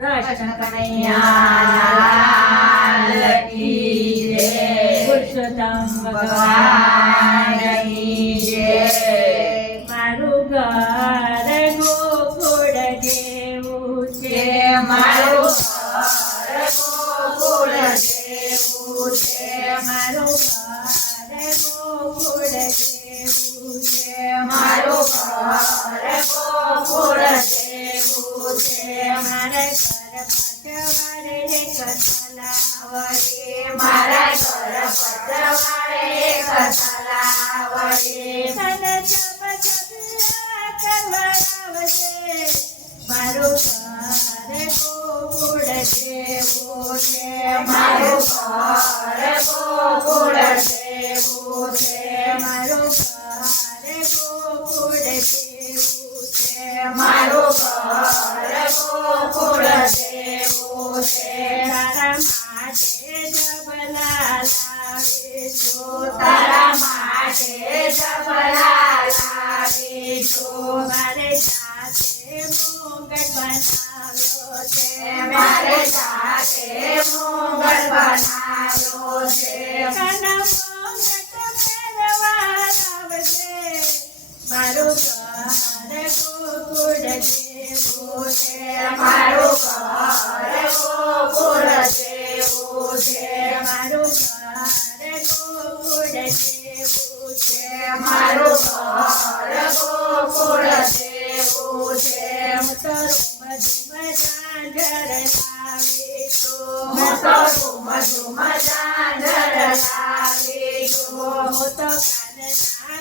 કૃષ્ણ કનૈયા કી જય, પુરુષોત્તમ ભગવાનની જય. મારું ઘર ગોકુળ જેવું છે, મારું ઘર ગોકુળ જેવું છે, મારું ઘર ગોકુળ જેવું છે, મારું ઘર ગોકુળ જેવું છે. મારા ઘર પટવાળે એક તલાવડે, મારા ઘર પટવાળે એક તલાવડે, મને ચમચમિયા કરવડાવજે. મારું ઘર ગોકુળ જેવું છે, મારું ઘર ગોકુળ જેવું છે, મારું ઘર ગોકુળ જેવું છે, મારું ઘર ગોકુળ જેવું છે. તારા માટે જબલા લાવીશું, તારા માટે જબલા લાવીશું. મારે જાતે મોગલ બનાવ્યો છે, મારે જાતે મોગલ બનાવ્યો છે. કાના મોગટ પહેરવા લાવજે. મારું ઘર ગોકુળ જેવું છે, મારું ઘર ગોકુળ જેવું છે, મારું ઘર ગોકુળ જેવું છે, મારું ઘર ગોકુળ જેવું છે. હું તો રૂમ ઝુમ ઝાંઝર લાવીશું, હું તો રૂમ ઝુમ ઝાંઝર લાવીશું. હું તો કાનના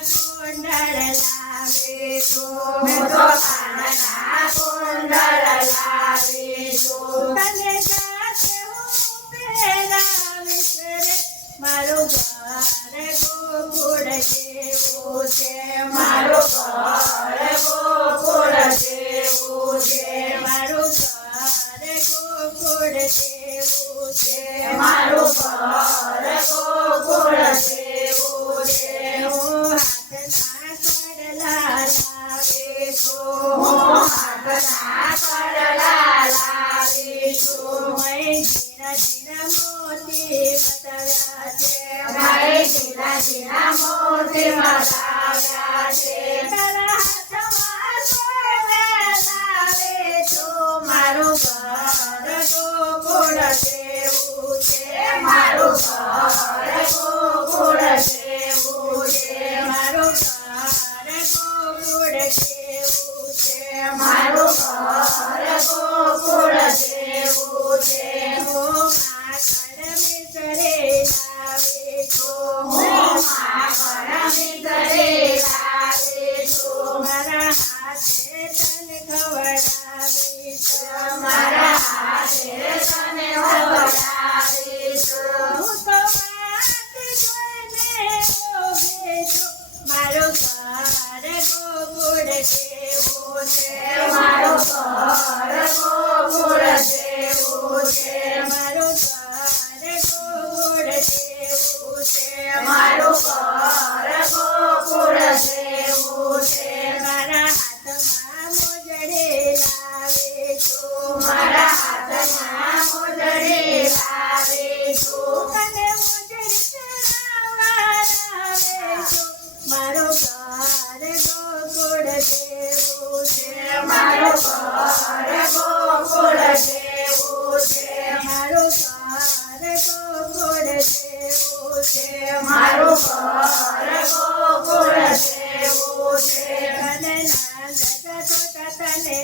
કુંડળ લાવીશું, હું તો કાનના કુંડળ લાવીશું. તને જાતે હું પહેરાવીશ રે. મારું ઘર ગોકુળ જેવું છે, મારું ઘર ગોકુળ જેવું છે, મારું ઘર ગોકુળ જેવું છે, મારું ઘર ગોકુળ જેવું છે. હું હાથના કડલા લાવીશું, હું હાથના કડલા લાવીશું. મેં ઝીણા ઝીણા મોતી મટાવ્યા છે, મેં ઝીણા ઝીણા મોતી મટાવ્યા છે. તારા હાથમાં સોના લાવીશું. મારું ઘર ગોકુળ જેવું છે, મારું ઘર ગોકુળ જેવું છે, મારું ઘર ગોકુળ જેવું છે, મારું ઘર ગોકુળ જેવું છે. હું માખણ મિસરે લાવીશું, હું માખણ મિસરે લાવીશું. મારા હાથે તને ખવડાવીશું, મારા હાથે તને ખવડાવીશું. હું તો વાત જોઈને ઉભી છું. મારું ઘર ગોકુળ જેવું છે, મારું ઘર ગોકુળ જેવું છે, મારું ઘર ગોકુળ જેવું છે, મારું ઘર ગોકુળ જેવું છે. મારા હાથમાં મોજડી લાવીશું, મારા હાથમાં મોજડી લાવીશું. તને મોજડી પહેરાવવા લાવીશું. મારું ઘર ગોકુળ જેવું છે, મારું ઘર ગોકુળ જેવું છે, મારું ઘર ગોકુળ જેવું છે, મારું ઘર ગોકુળ જેવું છે. તને ના લગતો તને